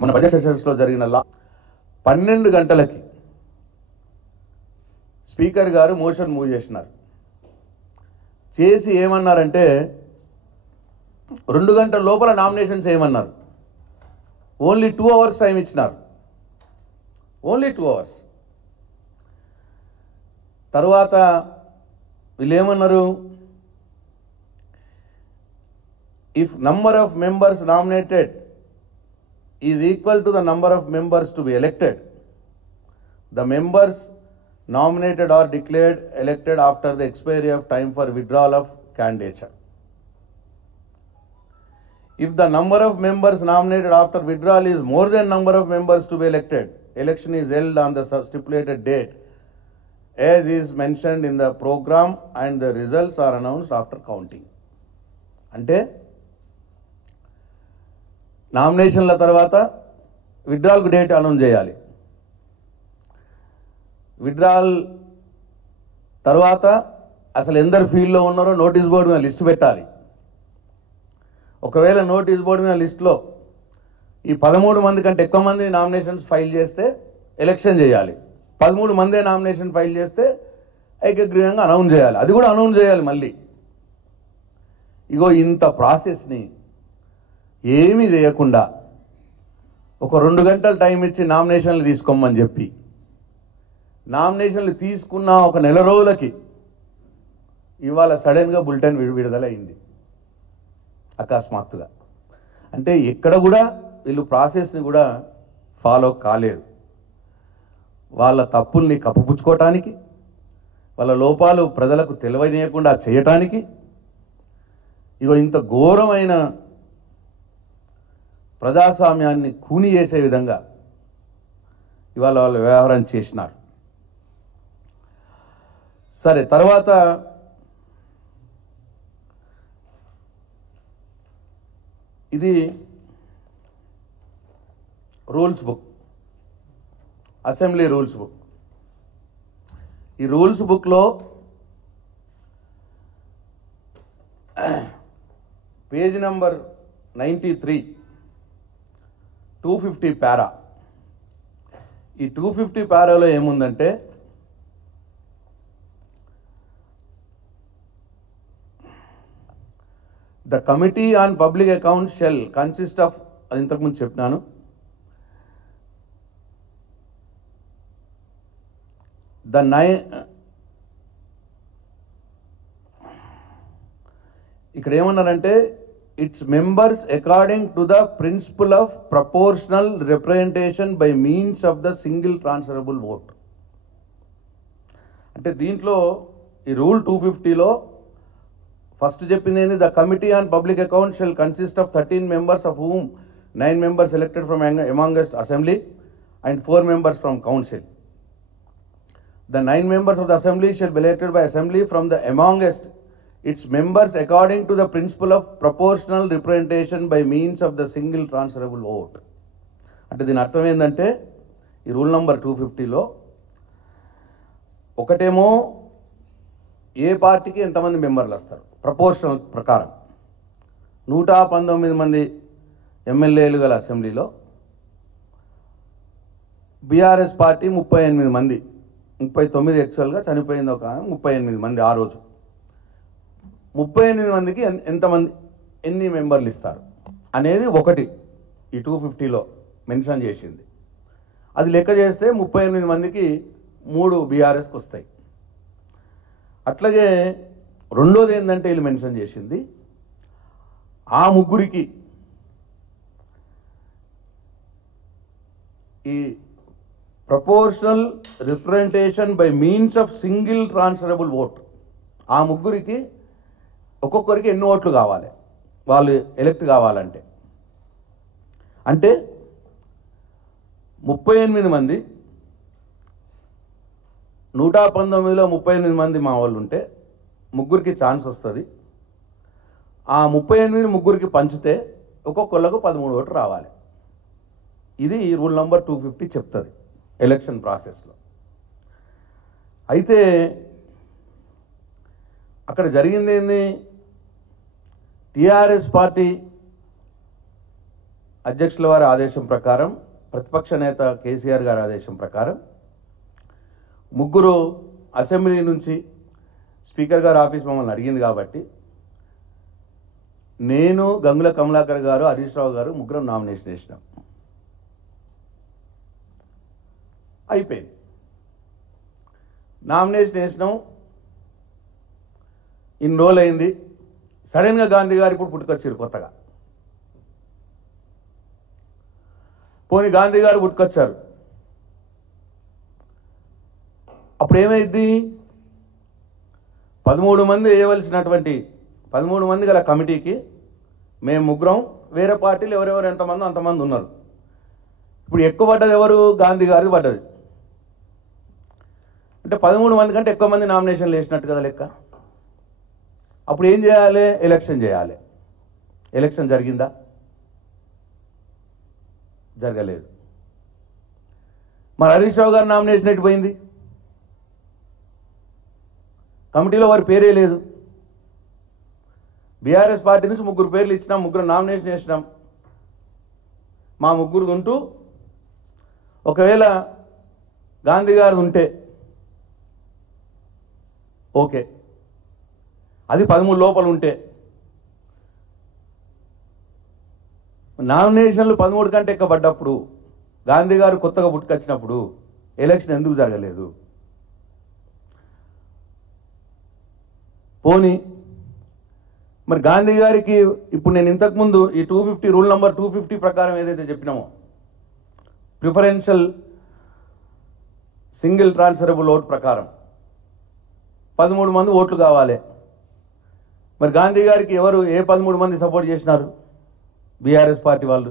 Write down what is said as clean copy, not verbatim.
మన బడ్జెట్ సెషన్స్లో జరిగిన 12 గంటలకి స్పీకర్ గారు మోషన్ మూవ్ చేసినారు. చేసి ఏమన్నారంటే 2 గంటల లోపల నామినేషన్స్ ఏమన్నారు. ఓన్లీ 2 అవర్స్ టైం ఇచ్చినారు. Only 2 hours. తర్వాత వీళ్ళు ఏమన్నారు, if number of members nominated is equal to the number of members to be elected, the members nominated or declared elected after the expiry of time for withdrawal of candidature. If the number of members nominated after withdrawal is more than number of members to be elected, election is held on the stipulated date as is mentioned in the program and the results are announced after counting. అంటే నామినేషన్ల తర్వాత విత్డ్రాల్కు date announce చేయాలి. Withdrawal తర్వాత అసలు ఎందరు ఫీల్డ్లో ఉన్నారో notice board మీద లిస్టు పెట్టాలి. ఒకవేళ నోటీస్ బోర్డు మీద లిస్టులో ఈ 13 మంది కంటే ఎక్కువ మంది నామినేషన్స్ ఫైల్ చేస్తే ఎలక్షన్ చేయాలి. 13 మందే నామినేషన్ ఫైల్ చేస్తే ఏకగ్రీవంగా అనౌన్స్ చేయాలి. అది కూడా అనౌన్స్ చేయాలి మళ్ళీ. ఇగో ఇంత ప్రాసెస్ని ఏమీ చేయకుండా ఒక 2 గంటలు టైం ఇచ్చి నామినేషన్లు తీసుకోమని చెప్పి నామినేషన్లు తీసుకున్న ఒక నెల రోజులకి ఇవాళ సడన్గా బులెటిన్ విడుదలైంది అకస్మాత్తుగా. అంటే ఎక్కడ కూడా వీళ్ళు ప్రాసెస్ని కూడా ఫాలో కాలేదు. వాళ్ళ తప్పుల్ని కప్పుపుచ్చుకోవటానికి, వాళ్ళ లోపాలు ప్రజలకు తెలియనీయకుండా చేయటానికి ఇగో ఇంత ఘోరమైన ప్రజాస్వామ్యాన్ని కూని చేసే విధంగా ఇవాళ వాళ్ళు వ్యవహారం చేసినారు. సరే, తర్వాత ఇది rules book, assembly rules book. ఈ రూల్స్ బుక్లో పేజ్ నెంబర్ 93, 250 పారా. ఈ 250 పారాలో ఏముందంటే The committee on public accounts shall consist of, అది ఇంతకుముందు చెప్పినాను, ఇక్కడ ఏమన్నారంటే its members according to the principle of proportional representation by means of the single transferable vote. అంటే దీంట్లో ఈ రూల్ 250లో ఫస్ట్ చెప్పింది ఏంది, the committee on public accounts shall consist of 13 members of whom 9 members elected from amongst assembly and 4 members from council. The 9 members of the assembly shall be elected by assembly from the amongst its members according to the principle of proportional representation by means of the single transferable vote. అంటే దీని అర్థం ఏంటంటే ఈ rule number 250లో ఒకటేమో ఏ పార్టీకి ఎంతమంది మెంబర్లు వస్తారు ప్రపోర్షనల్ ప్రకారం. 119 మంది ఎమ్మెల్యేలు గల అసెంబ్లీలో బీఆర్ఎస్ పార్టీ 38 మంది, 39 యాక్చువల్గా చనిపోయింది ఒక 38 మంది ఆ రోజు. 38 మందికి ఎంతమంది ఎన్ని మెంబర్లు ఇస్తారు అనేది ఒకటి ఈ 250లో మెన్షన్ చేసింది. అది లెక్క చేస్తే 38 మందికి 3 బీఆర్ఎస్కి వస్తాయి. అట్లాగే రెండోది ఏంటంటే వీళ్ళు మెన్షన్ చేసింది ఆ ముగ్గురికి ఈ proportional representation by means of single transferable vote, ఆ ముగ్గురికి ఒక్కొక్కరికి ఎన్ని ఓట్లు కావాలి వాళ్ళు ఎలెక్ట్ కావాలంటే. అంటే 38 మంది, 119లో 38 మంది మా వాళ్ళు ఉంటే ముగ్గురికి ఛాన్స్ వస్తుంది. ఆ 38 ముగ్గురికి పంచితే ఒక్కొక్కళ్ళకు 13 ఓట్లు రావాలి. ఇది రూల్ నంబర్ 250 చెప్తుంది ఎలక్షన్ ప్రాసెస్లో. అయితే అక్కడ జరిగింది ఏంది, టీఆర్ఎస్ పార్టీ అధ్యక్షుల వారి ఆదేశం ప్రకారం, ప్రతిపక్ష నేత కేసీఆర్ గారి ఆదేశం ప్రకారం ముగ్గురు అసెంబ్లీ నుంచి స్పీకర్ గారు ఆఫీస్ మమ్మల్ని అడిగింది కాబట్టి నేను, గంగుల కమలాకర్ గారు, హరీష్ రావు గారు ముగ్గురం నామినేషన్ వేసినాం. అయిపోయింది. నామినేషన్ వేసినాం, ఇన్ని రోజులు అయింది. సడన్గా గాంధీ గారు ఇప్పుడు పుట్టుకొచ్చారు కొత్తగా. పోనీ గాంధీ గారు పుట్టుకొచ్చారు, అప్పుడు ఏమైంది? 13 మంది వేయవలసినటువంటి 13 మంది గల కమిటీకి మేము ముగ్గురం, వేరే పార్టీలు ఎవరెవరు ఎంతమంది అంతమంది ఉన్నారు. ఇప్పుడు ఎక్కువ పడ్డది ఎవరు? గాంధీ గారిది పడ్డది. అంటే 13 మంది కంటే ఎక్కువ మంది నామినేషన్లు వేసినట్టు కదా లెక్క. అప్పుడు ఏం చేయాలి? ఎలక్షన్ చేయాలి. ఎలక్షన్ జరిగిందా? జరగలేదు. మరి హరీష్ రావు గారు నామినేషన్ ఎట్టిపోయింది? కమిటీలో వారి పేరే లేదు. బీఆర్ఎస్ పార్టీ నుంచి 3 పేర్లు ఇచ్చినాం, 3 నామినేషన్ వేసినాం. మా 3 ఉంటూ ఒకవేళ గాంధీ గారిది ఉంటే ఓకే, అది 13 లోపల ఉంటే. నామినేషన్లు 13 కంటే ఎక్కువ పడ్డప్పుడు, గాంధీ గారు కొత్తగా పుట్టుకొచ్చినప్పుడు ఎలక్షన్ ఎందుకు జరగలేదు? పోనీ మరి గాంధీ గారికి ఇప్పుడు నేను ఇంతకుముందు ఈ 250 రూల్ నంబర్ 250 ప్రకారం ఏదైతే చెప్పినామో, ప్రిఫరెన్షియల్ సింగిల్ ట్రాన్స్ఫరబుల్ ఓట్ ప్రకారం 13 మంది ఓట్లు కావాలి. మరి గాంధీ గారికి ఎవరు, ఏ 13 మంది సపోర్ట్ చేసినారు? బీఆర్ఎస్ పార్టీ వాళ్ళు.